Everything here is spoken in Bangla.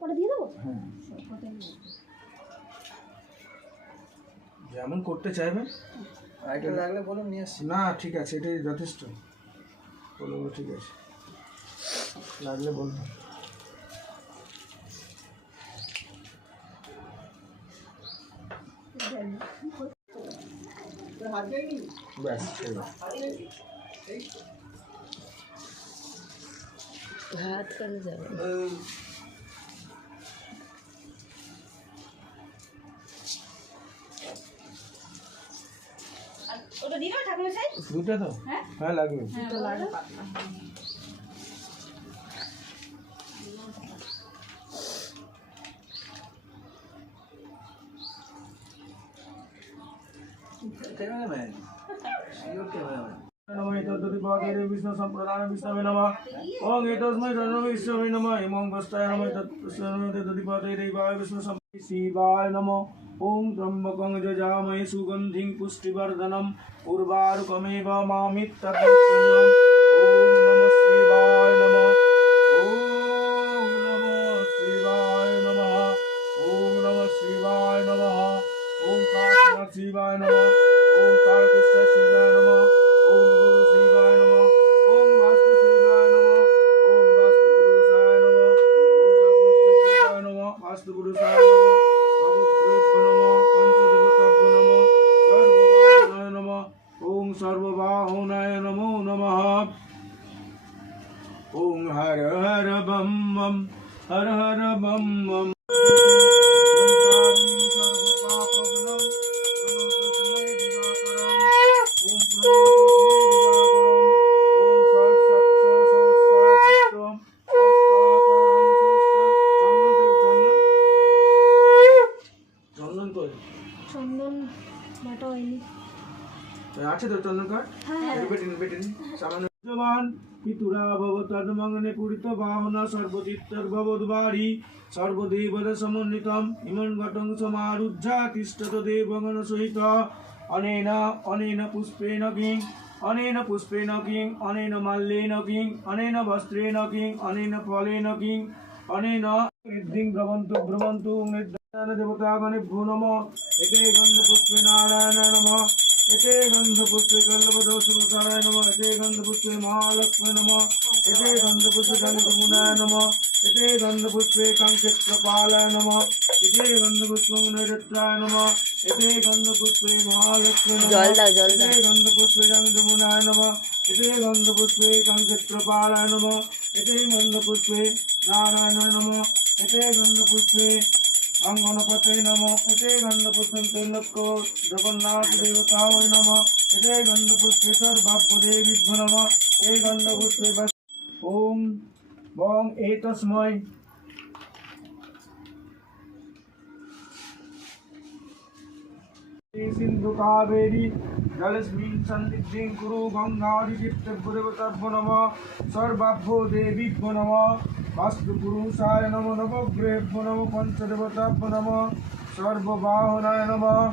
কটা দিয়ে দেবো? হ্যাঁ। যেমন করতে চাইবেন। আরেকটা লাগলে বলুন নিয়ে আসছি। না ঠিক আছে এটাই যথেষ্ট। বলব ঠিক আছে। লাগলে বলুন। ব্যাস ভাত করে যাবে? দিয়ে দেবো ঠাকুরের সাইড দুটো তো? হ্যাঁ। হ্যাঁ লাগবে। দুটো লাগবে। ক্যামেরাম্যান শিওর কেমন নমঃ তদ্দুতিপাদের বিষ্ণু সম্প্রদান বিষ্ণবে নমঃ नमः ओम एतस्मै বিষ্ণবে নমঃ नमः বস্তায় वस्ताय नमः দেবায় বিষ্ণু সম শিবায় নমঃ ওং ত্রম্বকং যজামহে সুগন্ধিং পুষ্টিবর্ধনম উর্বারুকমেব মামিত্তদক্ষিণম ওং নমঃ হর বম বম হর হর বম বম চন্দন বাটা হয়নি। আছে তো চন্দন কাঠ হ্যাঁ। বেটিন বেটিন সামান্য জবান পিতুরা ভব তন্মগ্নে পুরিত বাহনা সর্বচিত্তর ভবদ্বারি। সর্বদেবদ সমন্বিতম ইমন ঘটং সমারুদ্ধা তিষ্ঠত দেবগণ সহিত। অনেন অনেন পুষ্পেন কিং, অনেন পুষ্পেন কিং, অনেন মাল্যেন কিং, অনেন বস্ত্রেণ কিং, অনেন ফলেন কিং, অনেন নমঃ। এতে নারায়ণ নমঃ। এতে গন্ধপুষ্পে কল্লপদোষুতারায় নমঃ এতে গন্ধপুষ্পে মহালক্ষ্মী নমঃ এতে গন্ধপুষ্পে গন্ধমুনায় নমঃ এতে গন্ধপুষ্পে কাঙ্ক্ষেত্রপালায় নমঃ এতে গন্ধপুষ্পং নৈরত্রায় নমঃ এতে গন্ধপুষ্পে মহালক্ষ্মী নমঃ এতে গন্ধপুষ্পে গন্ধমুনায় নমঃ এতে গন্ধপুষ্পে কাঙ্ক্ষেত্রপালায় নমঃ এতে গন্ধপুষ্পে নারায়ণায় নমঃ এতে গন্ধপুষ্পে অঙ্গনপতে নম। এতে গন্ধপুষ্পম ত্রৈলোক্য জগন্নাথ দেবতায় নম। এতে গন্ধপুষ্পে সর্বাভ্য দেবীভ্য নম। এ গন্ধপুষ্পে ওম বং सिंधु कावेरी जलस्मिन् सन्निधिं कुरु गङ्गादिप्तगुरुवतभ्यो नमः सर्वाभ्यो देवीभ्यो नमः अस्तुपुरुषाय नमो नमो, ग्रेभ्यो नमो, पञ्चदेवताभ्यो नमः, सर्वबाहुनाय नमः।